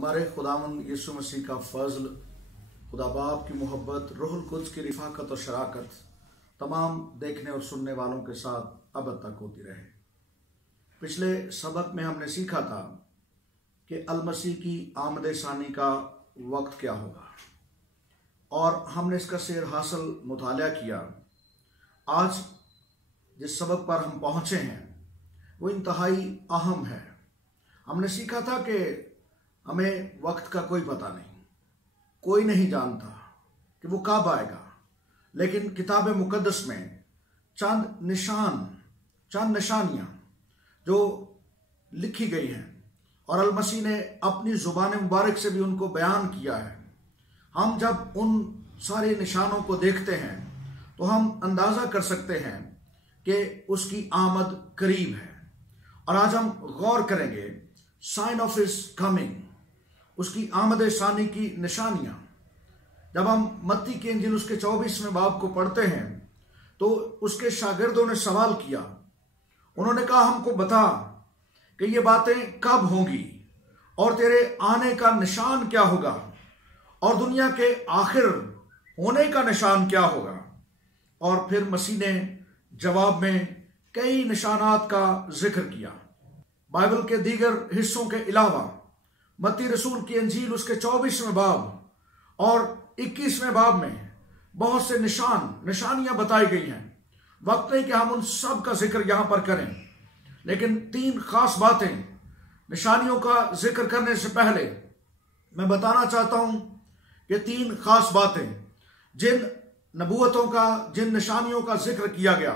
हमारे खुदावंद यीशु मसीह का फजल, खुदा बाप की मोहब्बत, रूहुल कुद्स की रिफाकत और शराकत तमाम देखने और सुनने वालों के साथ अब तक होती रहे। पिछले सबक में हमने सीखा था कि अल-मसीह की आमद सानी का वक्त क्या होगा और हमने इसका सेर हासिल मुताला किया। आज जिस सबक पर हम पहुँचे हैं वो इंतहाई अहम है। हमने सीखा था कि हमें वक्त का कोई पता नहीं, कोई नहीं जानता कि वो कब आएगा, लेकिन किताब मुकद्दस में चंद निशानियाँ जो लिखी गई हैं और अल-मसीह ने अपनी ज़ुबान मुबारक से भी उनको बयान किया है। हम जब उन सारे निशानों को देखते हैं तो हम अंदाज़ा कर सकते हैं कि उसकी आमद करीब है। और आज हम गौर करेंगे साइन ऑफ हिज कमिंग, उसकी आमद सानी की निशानियां। जब हम मत्ती की इंजील उसके 24वें बाब को पढ़ते हैं तो उसके शागिर्दों ने सवाल किया। उन्होंने कहा, हमको बता कि ये बातें कब होंगी और तेरे आने का निशान क्या होगा और दुनिया के आखिर होने का निशान क्या होगा। और फिर मसीह ने जवाब में कई निशानात का जिक्र किया। बाइबल के दीगर हिस्सों के अलावा मत्ती रसूल की इंजील उसके 24वें बाब और 21वें बाब में बहुत से निशानियां बताई गई हैं। वक्त नहीं कि हम उन सब का जिक्र यहां पर करें, लेकिन 3 खास बातें निशानियों का जिक्र करने से पहले मैं बताना चाहता हूं कि 3 खास बातें जिन नबूवतों का, जिन निशानियों का जिक्र किया गया,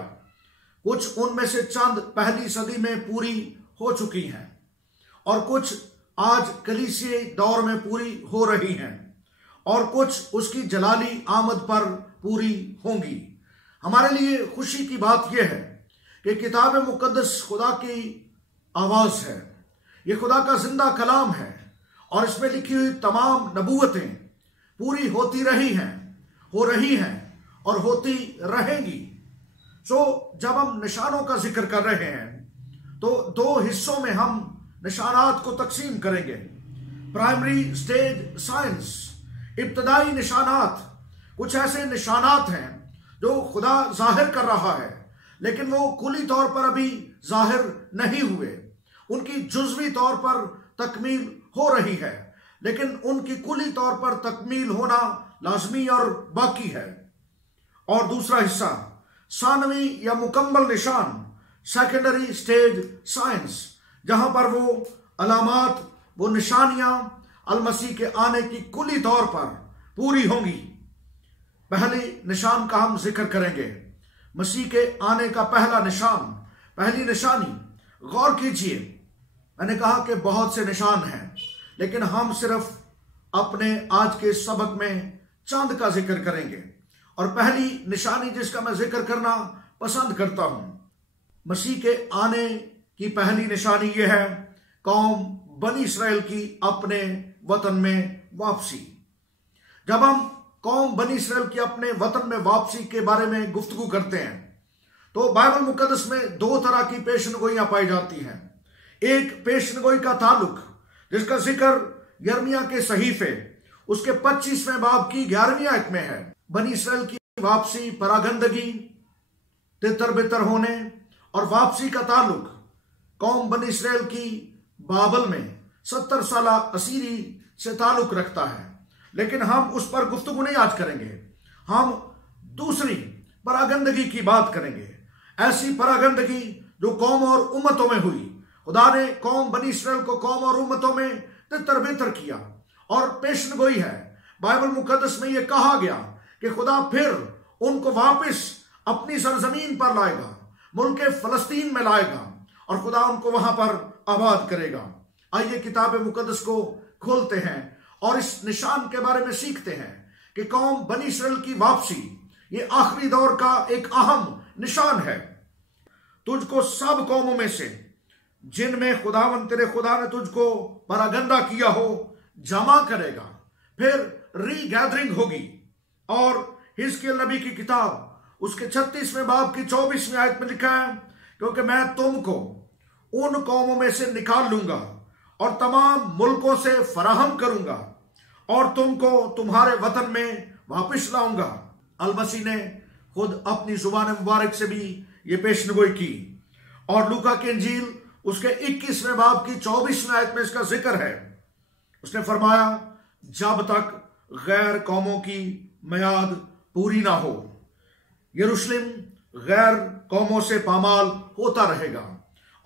कुछ उनमें से चंद पहली सदी में पूरी हो चुकी हैं और कुछ आज कलीसियाई दौर में पूरी हो रही हैं और कुछ उसकी जलाली आमद पर पूरी होंगी। हमारे लिए खुशी की बात यह है कि किताब मुकद्दस खुदा की आवाज है, ये खुदा का जिंदा कलाम है और इसमें लिखी हुई तमाम नबूवतें पूरी होती रही हैं, हो रही हैं और होती रहेंगी। जब हम निशानों का जिक्र कर रहे हैं तो 2 हिस्सों में हम निशानात को तकसीम करेंगे। प्राइमरी स्टेज साइंस, इब्तदाई निशानात। कुछ ऐसे निशानात हैं जो खुदा जाहिर कर रहा है लेकिन वो कुली तौर पर अभी जाहिर नहीं हुए, उनकी जुज़वी तौर पर तकमील हो रही है, लेकिन उनकी कुली तौर पर तकमील होना लाजमी और बाकी है। और दूसरा हिस्सा सानवी या मुकम्मल निशान, सेकेंडरी स्टेज साइंस, जहां पर वो अलामात, वो निशानियां अल-मसीह के आने की कुली तौर पर पूरी होंगी। पहले निशान का हम जिक्र करेंगे, मसीह के आने का पहला निशान, पहली निशानी। गौर कीजिए, मैंने कहा कि बहुत से निशान हैं, लेकिन हम सिर्फ अपने आज के सबक में चंद का जिक्र करेंगे। और पहली निशानी जिसका मैं जिक्र करना पसंद करता हूं, मसीह के आने की पहली निशानी यह है, कौम बनी इस्राएल की अपने वतन में वापसी। जब हम कौम बनी इस्राएल की अपने वतन में वापसी के बारे में गुफ्तगू करते हैं तो बाइबल मुकद्दस में 2 तरह की पेशनगोइयां पाई जाती हैं। एक पेशनगोई का ताल्लुक जिसका जिक्र यिर्मयाह के सहीफे उसके 25वें बाब की 11वीं आयत में है। बनी इस्राएल की वापसी, परागंदगी, तितर बितर होने और वापसी का ताल्लुक कौम बनी इस्राएल की बाबल में 70 साल असीरी से ताल्लुक रखता है। लेकिन हम उस पर गुफ्तगू नहीं आज करेंगे, हम दूसरी परागंदगी की बात करेंगे। ऐसी परागंदगी जो कौम और उम्मतों में हुई। खुदा ने कौम बनी इस्राएल को कौम और उम्मतों में तितर बितर किया और पेशनगोई है। बाइबल मुकद्दस में यह कहा गया कि खुदा फिर उनको वापस अपनी सरजमीन पर लाएगा, मुल्क फलस्तीन में लाएगा और खुदा उनको वहां पर आबाद करेगा। आइए किताब मुकद्दस को खोलते हैं और इस निशान के बारे में सीखते हैं कि कौम बनी इस्राएल की वापसी ये आखिरी दौर का एक अहम निशान है। तुझको सब कौमों में से जिनमें खुदावंद तेरे खुदा ने तुझको परागंदा किया हो जमा करेगा। फिर रीगैदरिंग होगी और हिजकिय्याह नबी की किताब उसके 36वें बाब की 24वीं आयत में लिखा है, क्योंकि मैं तुमको उन कौमों में से निकाल लूंगा और तमाम मुल्कों से फराहम करूंगा और तुमको तुम्हारे वतन में वापस लाऊंगा। अल-मसीह ने खुद अपनी जुबान मुबारक से भी ये पेशनगोई की और लूका की इंजील उसके 21वें बाब की 24वें आयत में इसका जिक्र है। उसने फरमाया, जब तक गैर कौमों की मियाद पूरी ना हो यरूशलेम गैर कौमों से पामाल होता रहेगा।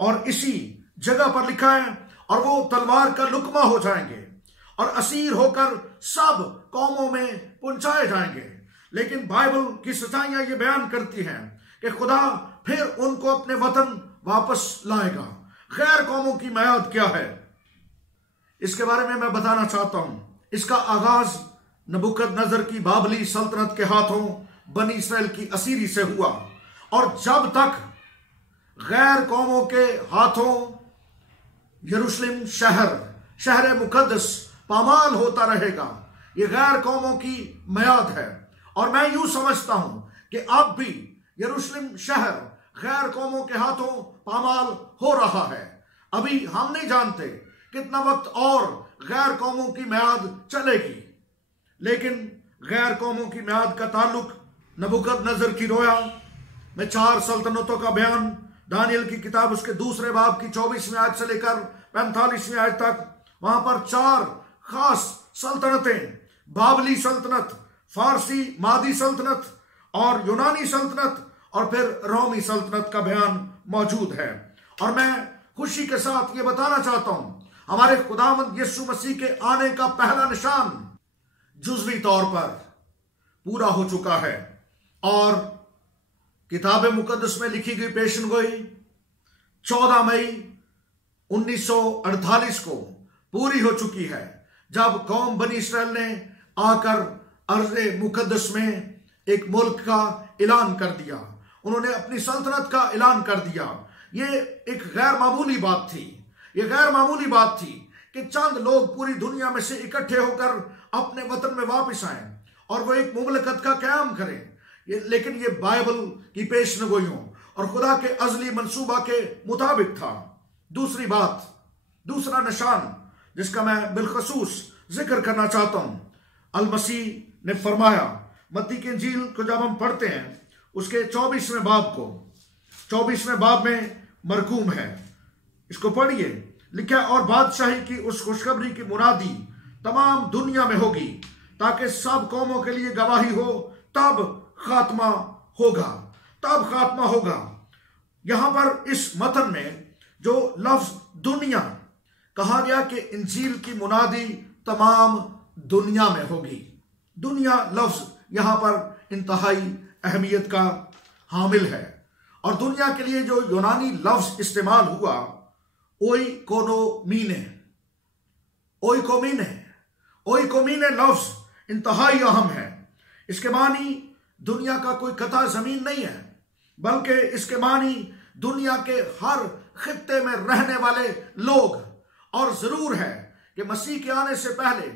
और इसी जगह पर लिखा है, और वो तलवार का लुकमा हो जाएंगे और असीर होकर सब कौमों में पहुंचाए जाएंगे। लेकिन बाइबल की सच्चाइयां ये बयान करती हैं कि खुदा फिर उनको अपने वतन वापस लाएगा। गैर कौमों की मियाद क्या है, इसके बारे में मैं बताना चाहता हूं। इसका आगाज नबूकदनेस्सर की बाबली सल्तनत के हाथों बनी इस्राएल की असीरी से हुआ, और जब तक गैर कौमों के हाथों यरूशलेम शहर मुकद्दस पामाल होता रहेगा, ये गैर कौमों की मियाद है। और मैं यूं समझता हूं कि अब भी यरूशलेम शहर गैर कौमों के हाथों पामाल हो रहा है। अभी हम नहीं जानते कितना वक्त और गैर कौमों की मियाद चलेगी, लेकिन गैर कौमों की मियाद का ताल्लुक नबूकदनेस्सर की रोया में 4 सल्तनतों का बयान दानियल की किताब उसके 2 बाब की 24वें आयत से लेकर 45वें आयत तक, वहां पर 4 खास सल्तनतें, बाबली सल्तनत, फारसी मादी सल्तनत और यूनानी सल्तनत और फिर रोमी सल्तनत का बयान मौजूद है। और मैं खुशी के साथ ये बताना चाहता हूं, हमारे खुदावंद यीशु मसीह के आने का पहला निशान जुज़वी तौर पर पूरा हो चुका है। और किताब मुकद्दस में लिखी गई पेशनगोई 14 मई 1948 को पूरी हो चुकी है, जब कौम बनी इस्राएल ने आकर अर्ज़े मुकद्दस में एक मुल्क का ऐलान कर दिया। उन्होंने अपनी सल्तनत का ऐलान कर दिया। ये एक गैर मामूली बात थी। ये गैर मामूली बात थी कि चंद लोग पूरी दुनिया में से इकट्ठे होकर अपने वतन में वापस आए और वो एक मुमलकत का क़याम करें। लेकिन ये बाइबल की पेशनगोइयों और खुदा के अज़ली मंसूबा के मुताबिक था। दूसरी बात, दूसरा निशान जिसका मैं बिलखसूस जिक्र करना चाहता हूं, अल-मसीह ने फरमाया, मत्ती की इंजील को जब हम पढ़ते हैं उसके 24वें बाब को, 24वें बाब में मरकूम है, इसको पढ़िए। लिखा, और बादशाही की उस खुशखबरी की मुनादी तमाम दुनिया में होगी ताकि सब कौमों के लिए गवाही हो, तब खात्मा होगा, तब खात्मा होगा। यहां पर इस मतन में जो लफ्ज दुनिया कहा गया कि इंजील की मुनादी तमाम दुनिया में होगी, दुनिया लफ्ज यहां पर इंतहाई अहमियत का हामिल है। और दुनिया के लिए जो यूनानी लफ्ज इस्तेमाल हुआ ओइकोमीने लफ्ज इंतहाई अहम है। इसके मानी दुनिया का कोई कता जमीन नहीं है, बल्कि इसके मानी दुनिया के हर खित्ते में रहने वाले लोग। और जरूर है कि मसीह के आने से पहले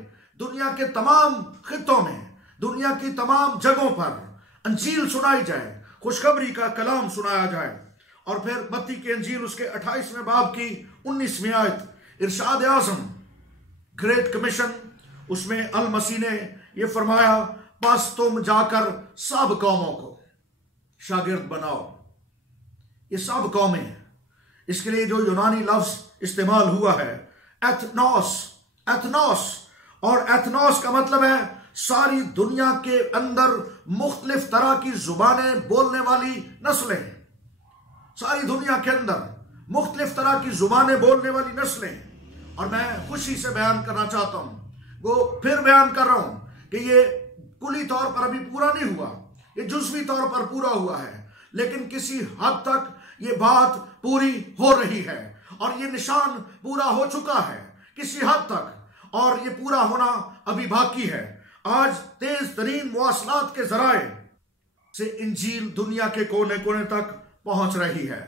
दुनिया के तमाम खित्तों में, दुनिया की तमाम जगहों पर अंजील सुनाई जाए, खुशखबरी का कलाम सुनाया जाए। और फिर मत्ती की अंजील उसके 28वें बाब की 19वीं आयत, इरशाद आज़म ग्रेट कमीशन, उसमें अल मसीह ने यह फरमाया, बस तुम जाकर सब कौमों को शागिर्द बनाओ। ये सब कौमें, इसके लिए जो यूनानी लफ्ज इस्तेमाल हुआ है एथनोस, और एथनोस का मतलब है सारी दुनिया के अंदर मुख्तलिफ तरह की जुबानें बोलने वाली नस्लें, सारी दुनिया के अंदर मुख्तलिफ तरह की जुबानें बोलने वाली नस्लें। और मैं खुशी से बयान करना चाहता हूं, वो फिर बयान कर रहा हूं कि ये कुली तौर पर अभी पूरा नहीं हुआ, ये जुज़वी तौर पर पूरा हुआ है, लेकिन किसी हद तक ये बात पूरी हो रही है और ये निशान पूरा हो चुका है किसी हद तक, और ये पूरा होना अभी बाकी है। आज तेज तरीन मुवासलात के जराए से इंजील दुनिया के कोने कोने तक पहुंच रही है।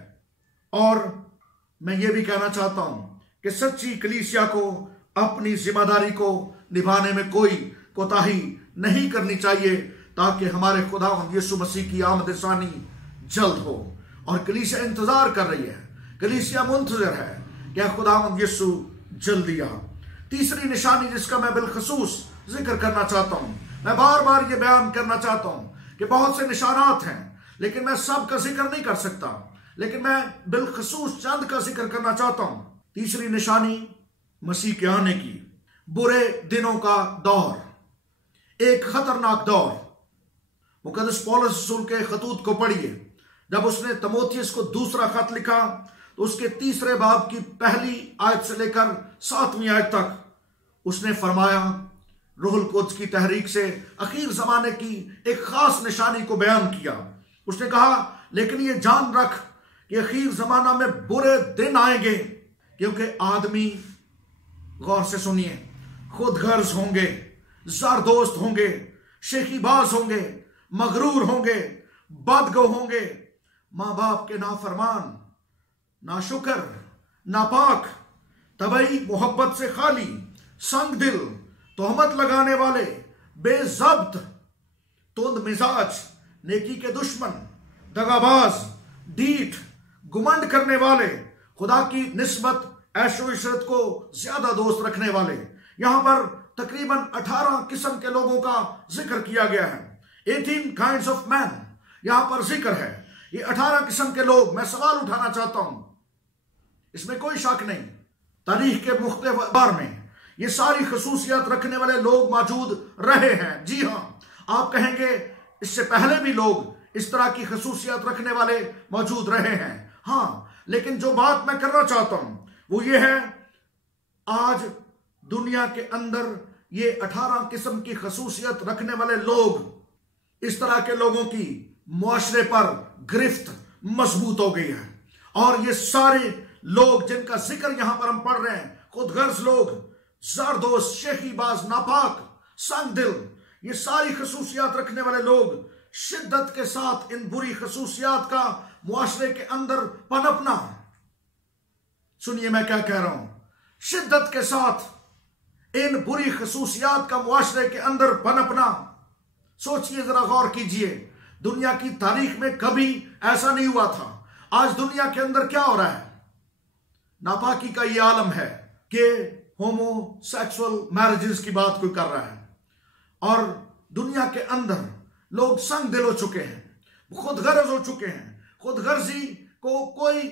और मैं ये भी कहना चाहता हूं कि सच्ची कलीसिया को अपनी जिम्मेदारी को निभाने में कोई कोताही नहीं करनी चाहिए, ताकि हमारे खुदावंद यीशु मसीह की आमद सानी जल्द हो। और कलीसिया इंतजार कर रही है, कलीसिया मुंतजर है कि खुदावंद यीशु जल दिया। तीसरी निशानी जिसका मैं बिलखसूस जिक्र करना चाहता हूं, मैं बार बार ये बयान करना चाहता हूं कि बहुत से निशानात हैं लेकिन मैं सब का जिक्र नहीं कर सकता, लेकिन मैं बिलखसूस चंद का जिक्र करना चाहता हूं। तीसरी निशानी मसीह के आने की, बुरे दिनों का दौर, एक खतरनाक दौर। मुकद्दस पौलुस रसूल के खतूत को पढ़िए। जब उसने तीमुथियुस को दूसरा खत लिखा तो उसके तीसरे बाब की पहली आयत से लेकर 7वीं आयत तक उसने फरमाया, रूहुल कुद्स की तहरीक से अखीर जमाने की एक खास निशानी को बयान किया। उसने कहा, लेकिन ये जान रख कि अखीर जमाना में बुरे दिन आएंगे, क्योंकि आदमी, गौर से सुनिए, खुदगर्ज होंगे, ज़रदोस्त होंगे, शेखीबाज होंगे, मगरूर होंगे, बदगो होंगे, माँ बाप के नाफरमान, नाशुकर, नापाक, तबई मोहब्बत से खाली, संग दिल, तोहमत लगाने वाले, बेज़ब्त, तुंद मिजाज, नेकी के दुश्मन, दगाबाज, ढीठ, गुमंड करने वाले, खुदा की निस्बत ऐशो इशरत को ज्यादा दोस्त रखने वाले। यहां पर तकरीबन 18 किस्म के लोगों का जिक्र किया गया है। 18 काइंड्स ऑफ मैन यहां पर जिक्र है। ये 18 किस्म के लोग, मैं सवाल उठाना चाहता हूं, इसमें कोई शक नहीं, तारीख के मुख्तलिफ बार में ये सारी खसूसियत रखने वाले लोग मौजूद रहे हैं। जी हां, आप कहेंगे इससे पहले भी लोग इस तरह की खसूसियत रखने वाले मौजूद रहे हैं। हां, लेकिन जो बात मैं करना चाहता हूं वो ये है, आज दुनिया के अंदर ये 18 किस्म की खसूसियत रखने वाले लोग, इस तरह के लोगों की मुआशरे पर गिरफ्त मजबूत हो गई है। और ये सारे लोग जिनका जिक्र यहां पर हम पढ़ रहे हैं, खुदगर्ज लोग, ज़रदोस्त, शेखीबाज, नापाक, संग दिल, ये सारी खसूसियात रखने वाले लोग शिद्दत के साथ इन बुरी खसूसियात का मुआशरे के अंदर पनपना, सुनिए मैं क्या कह रहा हूं, शिद्दत के साथ इन बुरी खसूसियात का मुआशरे के अंदर पनपना। सोचिए, जरा गौर कीजिए, दुनिया की तारीख में कभी ऐसा नहीं हुआ था। आज दुनिया के अंदर क्या हो रहा है? नापाकी का ये आलम है कि होमोसेक्सुअल मैरिजेस की बात कोई कर रहा है, और दुनिया के अंदर लोग संग दिल हो चुके हैं, खुदगर्ज हो चुके हैं। खुदगर्जी को कोई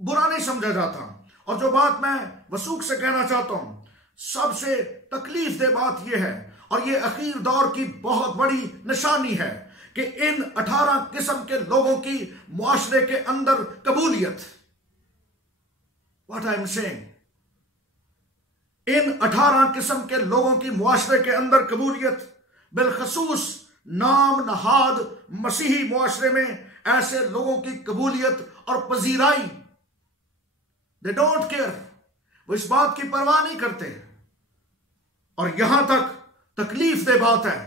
बुरा नहीं समझा जाता। और जो बात मैं वसूख से कहना चाहता हूं, सबसे तकलीफ दे बात यह है, और यह अखीर दौर की बहुत बड़ी निशानी है, कि इन 18 किस्म के लोगों की मुआशरे के अंदर कबूलियत, व्हाट आई एम सेइंग, इन 18 किस्म के लोगों की मुआशरे के अंदर कबूलियत, बिलखसूस नाम नहाद मसीही मुआशरे में ऐसे लोगों की कबूलियत और पजीराई, दे डोंट केयर, वो इस बात की परवाह नहीं करते। और यहां तक तकलीफ दे बात है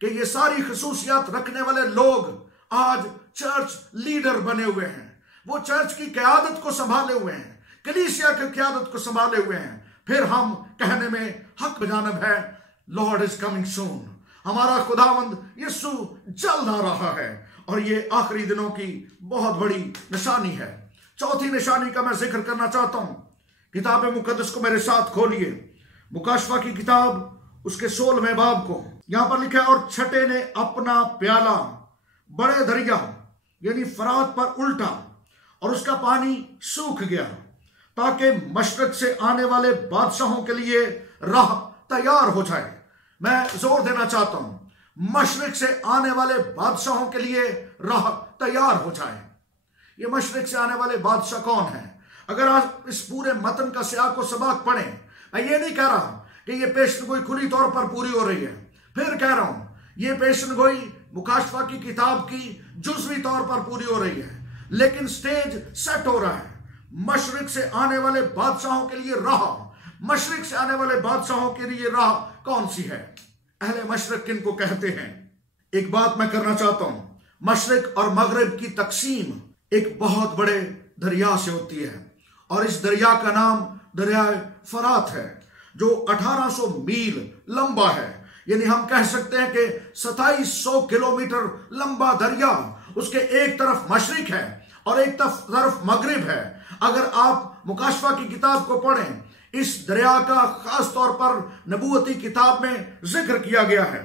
कि ये सारी खसूसियात रखने वाले लोग आज चर्च लीडर बने हुए हैं, वो चर्च की क़यादत को संभाले हुए हैं, कलीसिया की क़यादत को संभाले हुए हैं। फिर हम कहने में हक बजानब है, लॉर्ड इज कमिंग सून, हमारा खुदावंद यीशु जल्द आ रहा है। और ये आखिरी दिनों की बहुत बड़ी निशानी है। चौथी निशानी का मैं जिक्र करना चाहता हूं। किताब मुकद्दस को मेरे साथ खोलिए, मुकाशफा की किताब उसके 16वें बाब को। यहां पर लिखा है, और छठे ने अपना प्याला बड़े दरिया यानी फरात पर उल्टा, और उसका पानी सूख गया, ताकि मशरक से आने वाले बादशाहों के लिए राह तैयार हो जाए। मैं जोर देना चाहता हूं, मशरक से आने वाले बादशाहों के लिए राह तैयार हो जाए। ये मशरक से आने वाले बादशाह कौन है? अगर आप इस पूरे मतन का सियाक व सबाक पढ़ें, मैं ये नहीं कह रहा कि ये पेशनगोई खुली तौर पर पूरी हो रही है, फिर कह रहा हूं ये पेशनगोई मुकाशफा की किताब की जुज़वी तौर पर पूरी हो रही है, लेकिन स्टेज सेट हो रहा है। मशरिक से आने वाले बादशाहों के लिए राह, मशरिक से आने वाले बादशाहों के लिए राह कौन सी है? अहले मशरिक किनको कहते हैं? एक बात मैं करना चाहता हूं, मशरिक और मगरिब की तकसीम एक बहुत बड़े दरिया से होती है, और इस दरिया का नाम दरिया फरात है, जो 1800 मील लंबा है। यानी हम कह सकते हैं कि 2700 किलोमीटर लंबा दरिया, उसके एक तरफ मशरिक है और एक तरफ मगरिब है। अगर आप मुकाशफा की किताब को पढ़ें, इस दरिया का खास तौर पर नबूवती किताब में जिक्र किया गया है,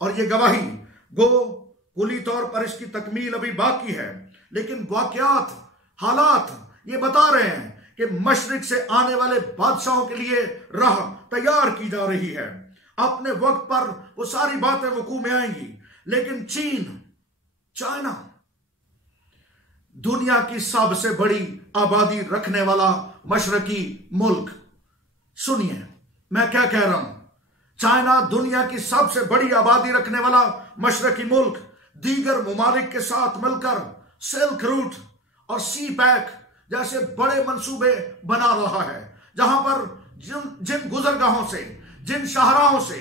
और ये गवाही गो कुली तौर पर इसकी तकमील अभी बाकी है, लेकिन वाकयात, हालात ये बता रहे हैं कि मशरिक से आने वाले बादशाहों के लिए राह तैयार की जा रही है। अपने वक्त पर वो सारी बातें वकूዕ में आएंगी, लेकिन चीन, चाइना, दुनिया की सबसे बड़ी आबादी रखने वाला मशरकी मुल्क, सुनिए मैं क्या कह रहा हूं, चाइना दुनिया की सबसे बड़ी आबादी रखने वाला मशरकी मुल्क दीगर ममालिक के साथ मिलकर सिल्क रूट और सी पैक जैसे बड़े मंसूबे बना रहा है, जहां पर जिन गुजरगाहों से, जिन शाहराहों से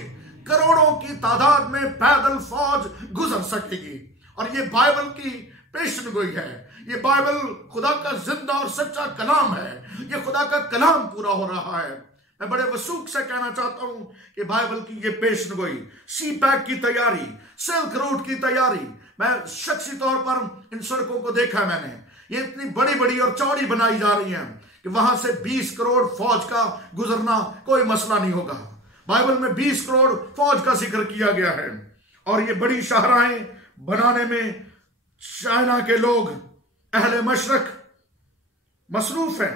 करोड़ों की तादाद में पैदल फौज गुजर सकेगी। और ये बाइबल की पेशन गोई है, ये बाइबल खुदा का जिंदा और सच्चा कलाम है, ये खुदा का कलाम पूरा हो रहा है। मैं बड़े वसूख से कहना चाहता हूं कि बाइबल की ये पेशन गोई, सी पैक की तैयारी, सिल्क रूट की तैयारी, मैं शख्सी तौर पर इन सड़कों को देखा है मैंने, ये इतनी बड़ी बड़ी और चौड़ी बनाई जा रही हैं कि वहां से 20 करोड़ फौज का गुजरना कोई मसला नहीं होगा। बाइबल में 20 करोड़ फौज का जिक्र किया गया है, और ये बड़ी शाहराहें बनाने में चाइना के लोग, अहले मशरक मसरूफ हैं,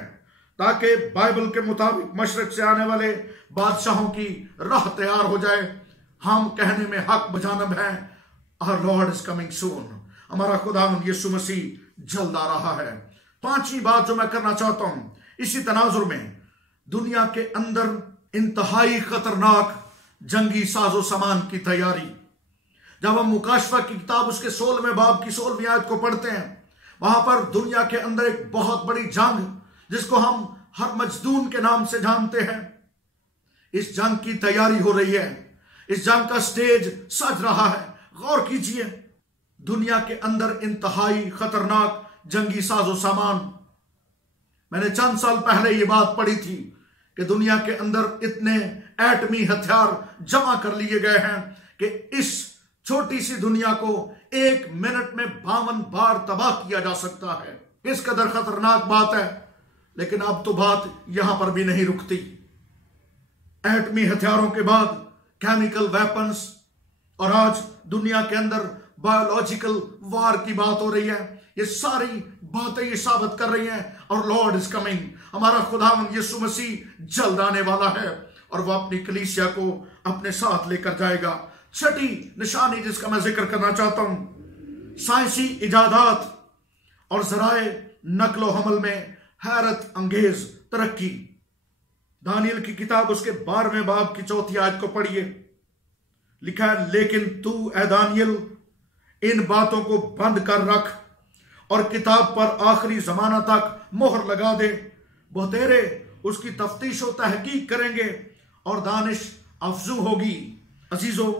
ताकि बाइबल के मुताबिक मशरक से आने वाले बादशाहों की राह तैयार हो जाए। हम कहने में हक बजानब हैं, our lord is coming soon, हमारा खुदावंद यीशु मसीह जल्द आ रहा है। पांचवी बात जो मैं करना चाहता हूं, इसी तनाजुर में दुनिया के अंदर इंतहाई खतरनाक जंगी साजो सामान की तैयारी। जब हम मुकाशफा की किताब उसके 16वें बाब की 16वीं आयत को पढ़ते हैं, वहां पर दुनिया के अंदर एक बहुत बड़ी जंग, जिसको हम हर मजदून के नाम से जानते हैं, इस जंग की तैयारी हो रही है। इस जंग का स्टेज सज रहा है। गौर कीजिए, दुनिया के अंदर इंतहाई खतरनाक जंगी साजो सामान। मैंने चंद साल पहले ये बात पढ़ी थी कि दुनिया के अंदर इतने एटमी हथियार जमा कर लिए गए हैं कि इस छोटी सी दुनिया को 1 मिनट में 52 बार तबाह किया जा सकता है। इस कदर खतरनाक बात है। लेकिन अब तो बात यहां पर भी नहीं रुकती। एटमी हथियारों के बाद केमिकल वेपन्स, और आज दुनिया के अंदर बायोलॉजिकल वार की बात हो रही है। ये सारी बातें ये साबित कर रही हैं, और लॉर्ड इज कमिंग, हमारा खुदावंद यीशु मसीह जल्द आने वाला है, और वह अपनी कलीसिया को अपने साथ लेकर जाएगा। छठी निशानी जिसका मैं जिक्र करना चाहता हूं, साइंसी इजादात और जराए नकलो हमल में हैरत अंगेज तरक्की। दानियल की किताब उसके 12वें बाब की 4थी आयत को पढ़िए। लिखा है, लेकिन तू ए दानियल इन बातों को बंद कर रख और किताब पर आखिरी जमाना तक मोहर लगा दे। बहुतेरे उसकी तफ्तीश व तहकीक करेंगे और दानिश अफजू होगी। अजीजों,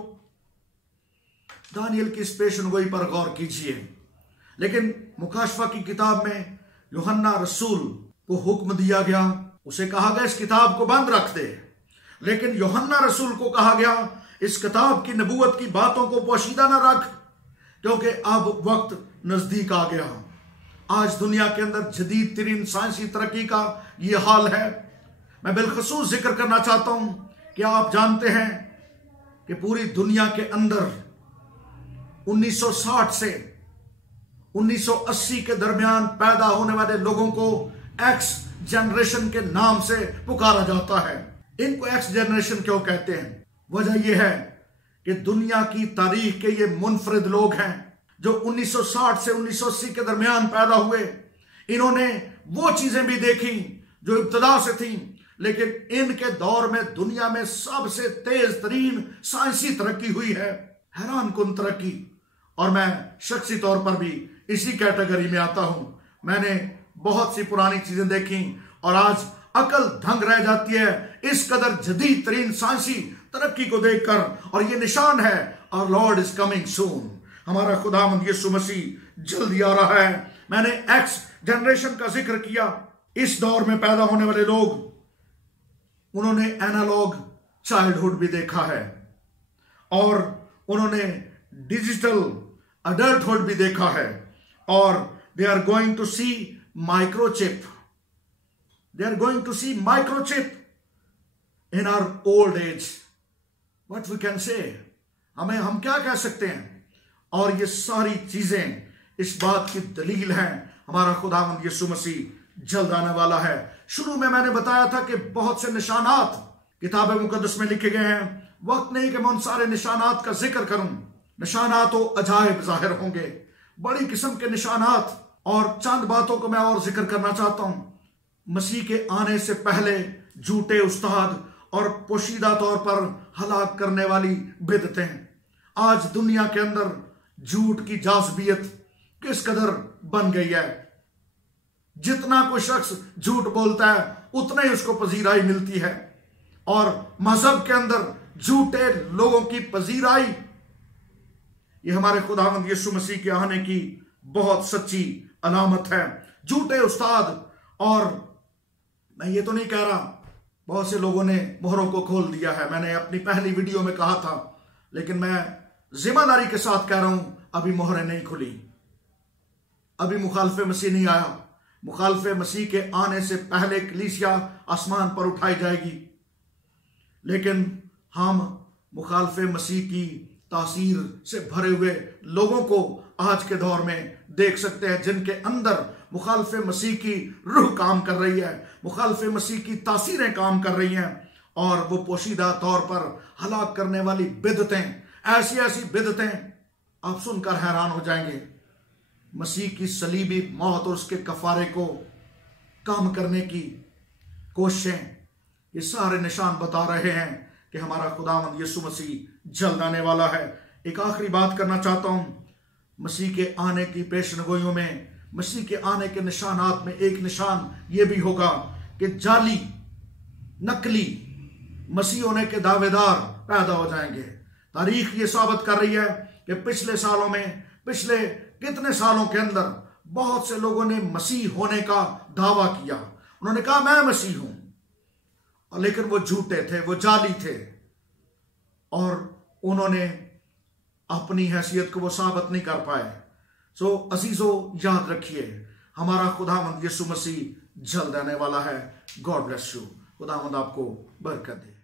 दानियल की इस पेशनगोई पर गौर कीजिए। लेकिन मुकाशफा की किताब में यूहन्ना रसूल को हुक्म दिया गया, उसे कहा गया इस किताब को बंद रख दे। लेकिन यूहन्ना रसूल को कहा गया इस किताब की नबूवत की बातों को पोशीदा न रख, क्योंकि अब वक्त नजदीक आ गया। आज दुनिया के अंदर जदीद तरीन साइंसी तरक्की का यह हाल है। मैं बिलखसूस जिक्र करना चाहता हूं कि आप जानते हैं कि पूरी दुनिया के अंदर 1960 से 1980 के दरमियान पैदा होने वाले लोगों को एक्स जनरेशन के नाम से पुकारा जाता है। इनको एक्स जनरेशन क्यों कहते हैं? वजह यह है कि दुनिया की तारीख के ये मुनफरिद लोग हैं जो 1960 से 1980 के दरमियान पैदा हुए। इन्होंने वो चीजें भी देखी जो इब्तदा से थी, लेकिन इनके दौर में दुनिया में सबसे तेज तरीन साइंसी तरक्की हुई है, हैरान कुन तरक्की। और मैं शख्सी तौर पर भी इसी कैटेगरी में आता हूं। मैंने बहुत सी पुरानी चीजें देखी और आज अकल दंग रह जाती है इस कदर जदीद तरीन साइंसी तरक्की को देखकर। और ये निशान है, our lord is coming soon, हमारा खुदावंद यीशु मसीह जल्दी आ रहा है। मैंने एक्स जनरेशन का जिक्र किया। इस दौर में पैदा होने वाले लोग, उन्होंने एनालॉग चाइल्डहुड भी देखा है और उन्होंने डिजिटल अडल्टहुड भी देखा है, और they are going to see microchip. They are going to see microchip. In our old age, what we can say, हम क्या कह सकते हैं। और ये सारी चीजें इस बात की दलील हैं हमारा खुदावंद यीशु मसीह जल्द आने वाला है। शुरू में मैंने बताया था कि बहुत से निशानात किताब मुकद्दस में लिखे गए हैं। वक्त नहीं कि मैं उन सारे निशानात का जिक्र करूं। निशानात तो अजायब जाहिर होंगे, बड़ी किस्म के निशानात। और चंद बातों को मैं और जिक्र करना चाहता हूं। मसीह के आने से पहले झूठे उस्ताद और पोशीदा तौर पर हलाक करने वाली बिदतें। आज दुनिया के अंदर झूठ की जाज़बियत किस कदर बन गई है। जितना कोई शख्स झूठ बोलता है उतना ही उसको पजीराई मिलती है। और मजहब के अंदर झूठे लोगों की पजीराई, ये हमारे खुदावंद यीशु मसीह के आने की बहुत सच्ची अलामत है। झूठे उस्ताद, और मैं ये तो नहीं कह रहा बहुत से लोगों ने मोहरों को खोल दिया है, मैंने अपनी पहली वीडियो में कहा था, लेकिन मैं जिम्मेदारी के साथ कह रहा हूं अभी मोहरें नहीं खुली, अभी मुखालिफ मसीह नहीं आया। मुखालिफ मसीह के आने से पहले कलीसिया आसमान पर उठाई जाएगी, लेकिन हम मुखालिफ मसीह की तासीर से भरे हुए लोगों को आज के दौर में देख सकते हैं, जिनके अंदर मुखालिफ मसीह की रूह काम कर रही है, मुखालिफ मसीह की तासीरें काम कर रही हैं, और वो पोशीदा तौर पर हलाक करने वाली बिदतें, ऐसी ऐसी बिदतें आप सुनकर हैरान हो जाएंगे। मसीह की सलीबी मौत और उसके कफारे को कम करने की कोशिशें, ये सारे निशान बता रहे हैं कि हमारा खुदावंद यीशु मसीह जल्द आने वाला है। एक आखिरी बात करना चाहता हूं। मसीह के आने की पेशनगोइयों में, मसीह के आने के निशानात में एक निशान यह भी होगा कि जाली, नकली मसीह होने के दावेदार पैदा हो जाएंगे। तारीख ये साबित कर रही है कि पिछले सालों में, पिछले कितने सालों के अंदर बहुत से लोगों ने मसीह होने का दावा किया। उन्होंने कहा मैं मसीह हूं, लेकिन वो झूठे थे, वो जाली थे, और उन्होंने अपनी हैसियत को वो साबित नहीं कर पाए। सो अजीजों, याद रखिए हमारा खुदावंद यीशु मसीह जल्द आने वाला है। God bless you. खुदावंद आपको बरकत दे।